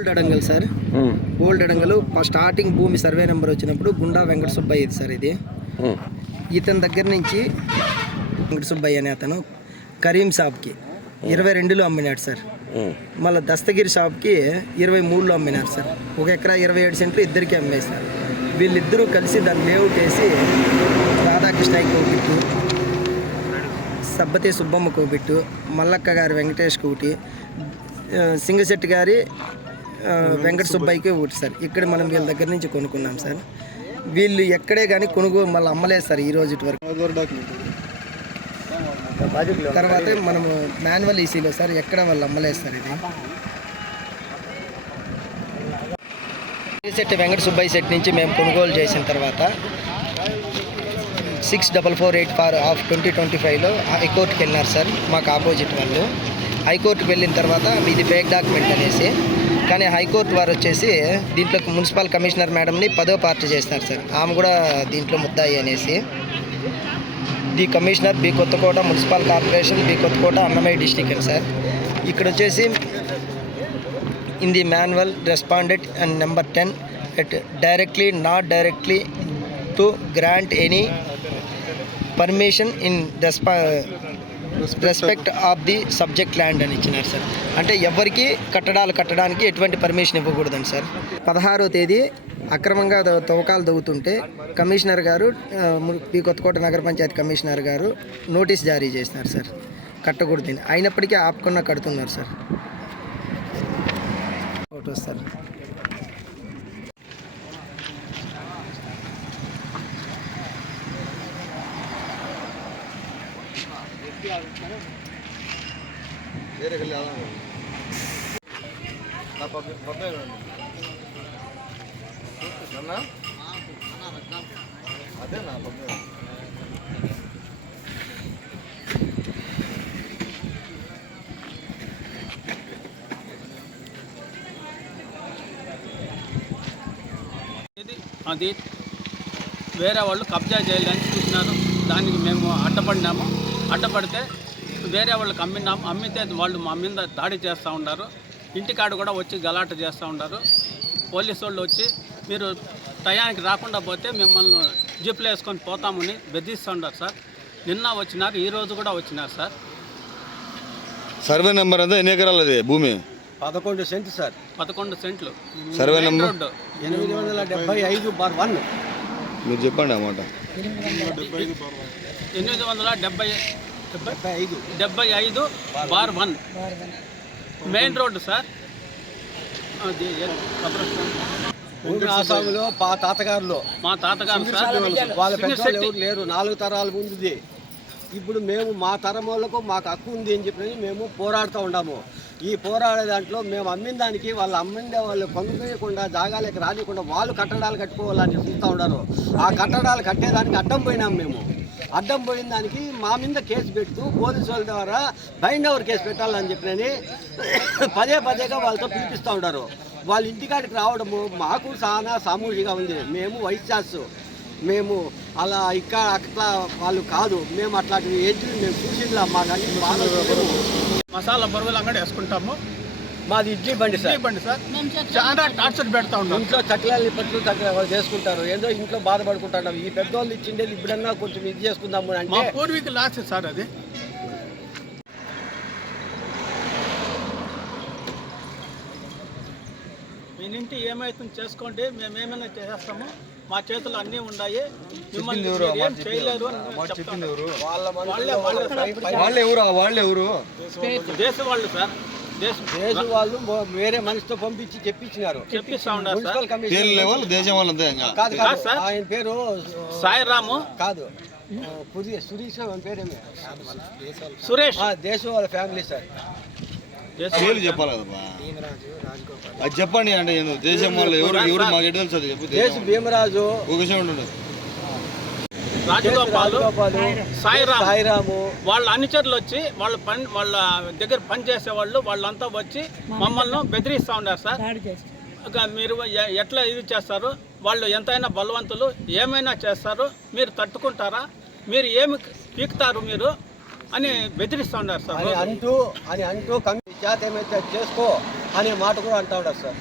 Old adangal sir. Old adangal starting భూమి survey number వచ్చినప్పుడు గుండా వెంకట సుబ్బయ్య సార్. ఇది ఇతని దగ్గర నుంచి వెంకట సుబ్బయ్య అనే అతను కరీం షాప్కి 22లో అమ్మినాడు సార్. మళ్ళీ దస్తగిరి షాప్కి 23లో అమ్మినారు సార్. 1 ఎకరా 27 సెంట్లు ఇద్దరికి అమ్మేస్తారు. వీళ్ళిద్దరూ కలిసి దాన్ని లేఅవుట్ వేసి రాధాకృష్ణయ్యకి ఒక బిట్టు, సబ్బతే సుబ్బమ్మకు ఒక బిట్టు, మల్లక్క గారి వెంకటేష్కి ఒకటి, సింగశెట్టి గారి వెంకట సుబ్బయ్యకి ఒకటి సార్. ఇక్కడ మనం వీళ్ళ దగ్గర నుంచి కొనుక్కున్నాం సార్. వీళ్ళు ఎక్కడే కానీ కొనుగోలు మళ్ళీ అమ్మలేదు సార్ ఈ రోజు వరకు. తర్వాత మనము మాన్యువల్ ఈసీలో సార్ ఎక్కడ వాళ్ళు అమ్మలేదు సార్. ఇది సింగశెట్టి వెంకట సుబ్బయ్య సెట్ నుంచి మేము కొనుగోలు చేసిన తర్వాత 64484 ఆఫ్ 2025లో హైకోర్టుకి వెళ్ళినారు సార్. మాకు ఆపోజిట్ వాళ్ళు హైకోర్టుకి వెళ్ళిన తర్వాత ఇది ఫేక్ డాక్యుమెంట్ అనేసి, కానీ హైకోర్టు వారు వచ్చేసి దీంట్లో మున్సిపల్ కమిషనర్ మేడంని 10వ పార్టీ చేస్తున్నారు సార్. ఆమె కూడా దీంట్లో ముద్దాయి అనేసి. The commissioner B Kothakota municipal corporation, B Kothakota, Annamayya district అని సార్. ఇక్కడ వచ్చేసి in the manual responded and number 10 at directly not directly to grant any permission in respect of the subject land అని ఇచ్చినారు సార్. అంటే ఎవరికి కట్టడాలు కట్టడానికి ఎటువంటి పర్మిషన్ ఇవ్వకూడదని సార్. 16వ తేదీ అక్రమంగా తవ్వకాలు తవ్వుతుంటే కమిషనర్ గారు, పి కొత్తకోట నగర పంచాయతీ కమిషనర్ గారు నోటీస్ జారీ చేసినారు సార్. కట్టకూడదని అయినప్పటికీ ఆపకుండా కడుతున్నారు సార్. Photos sir. అది వేరే వాళ్ళు కబ్జా చేయాలని చూసినారు. దానికి మేము అడ్డపడినాము. అడ్డపడితే వేరే వాళ్ళకి అమ్మినాము. అమ్మితే వాళ్ళు మా మీద దాడి చేస్తూ ఉన్నారు. ఇంటికాడ కూడా వచ్చి గలాట చేస్తూ ఉన్నారు. పోలీసు వాళ్ళు వచ్చి మీరు టయానికి రాకుండా పోతే మిమ్మల్ని జీప్లో వేసుకొని పోతామని బెదిరిస్తూ ఉన్నారు సార్. నిన్న వచ్చినారు, ఈరోజు కూడా వచ్చినారు సార్. సర్వే నెంబర్ అంతా ఎన్ని ఎకరాలు అది భూమి? 11 సెంట్లు సార్. 11 సెంట్లు. Survey number 875/1. మీరు చెప్పండి అన్నమాట. 875/1 మెయిన్ రోడ్డు సార్. ఆసాములో మా తాతగారు సార్. వాళ్ళ పెద్దలు ఎవరు లేరు, 4 తరాల ముందుది. ఇప్పుడు మేము మా తరం వాళ్ళకు మాకు హక్కు ఉంది అని చెప్పి మేము పోరాడుతూ ఉన్నాము. ఈ పోరాడే దాంట్లో మేము అమ్మిన దానికి వాళ్ళు అమ్మిండే వాళ్ళు కొనుక్కోకుండా జాగాలకు రానికుండా వాళ్ళు కట్టడాలు కట్టుకోవాలని చూస్తూ ఉన్నారు. ఆ కట్టడాలు కట్టేదానికి అడ్డం పోయినాం మేము. అడ్డం పోయిన దానికి మా మీద కేసు పెడుతూ పోలీసు వాళ్ళ ద్వారా బైండ్ ఓవర్ కేసు పెట్టాలని చెప్పినని పదేగా వాళ్ళతో పిలిపిస్తూ ఉంటారు. వాళ్ళ ఇంటికాడికి రావడము మాకు చాలా సామూహికంగా ఉంది. మేము వైశ్యాసు, మేము అలా ఇక్కడ అట్లా వాళ్ళు కాదు. మేము అట్లాంటివి ఏంటి మేము చూసిందా. మాకు అన్ని బాగా మసాలా బరువులు అంగడి వేసుకుంటాము. మాది ఇడ్లీ బండి సార్. చాలా టార్చర్ పెడతా ఉన్నాం. ఇంట్లో చక్కలాలి పట్లు చక్కలు చేసుకుంటారు. ఏదో ఇంట్లో బాధపడుకుంటారు. ఈ పెద్దవాళ్ళు ఇచ్చిండే ఇప్పుడన్నా కొంచెం ఇది చేసుకుందాము అంటే పూర్వీకులు లాస్ట్ సార్. అది మీ ఇంటి ఏమైతుంది చేసుకోండి, మేమేమైనా చేసేస్తాము. మా చేతులు అన్నీ ఉన్నాయి. మిమ్మల్ని ఏం చేయలేరు అని వాళ్ళెవరు దేశ వాళ్ళు సార్. దేశ వాళ్ళు వేరే మనిషితో పంపించి చెప్పిస్తా ఉన్నారు సార్. కాదు సార్. ఆయన పేరు సాయిరాము కాదు, సురేష్ పేరేమే సురేష్. దేశం వాళ్ళ ఫ్యామిలీ సార్. చెప్పాలి కదా అది చెప్పండి. అంటే దేశం వాళ్ళు ఎవరు మాకు ఎటు తెలుసు? దేశం భీమరాజు, రాజగోపాల్, సాయిరాము వాళ్ళ అనుచరులు వచ్చి వాళ్ళ దగ్గర పనిచేసే వాళ్ళంతా వచ్చి మమ్మల్ని బెదిరిస్తూ ఉన్నారు సార్. మీరు ఎట్లా ఇది చేస్తారు? వాళ్ళు ఎంతైనా బలవంతులు, ఏమైనా చేస్తారు. మీరు తట్టుకుంటారా? మీరు ఏమి పీకుతారు మీరు అని బెదిరిస్తూ ఉన్నారు సార్. అని అంటూ జాతి ఏమైతే చేసుకో అనే మాట కూడా అంటూ ఉన్నారు సార్.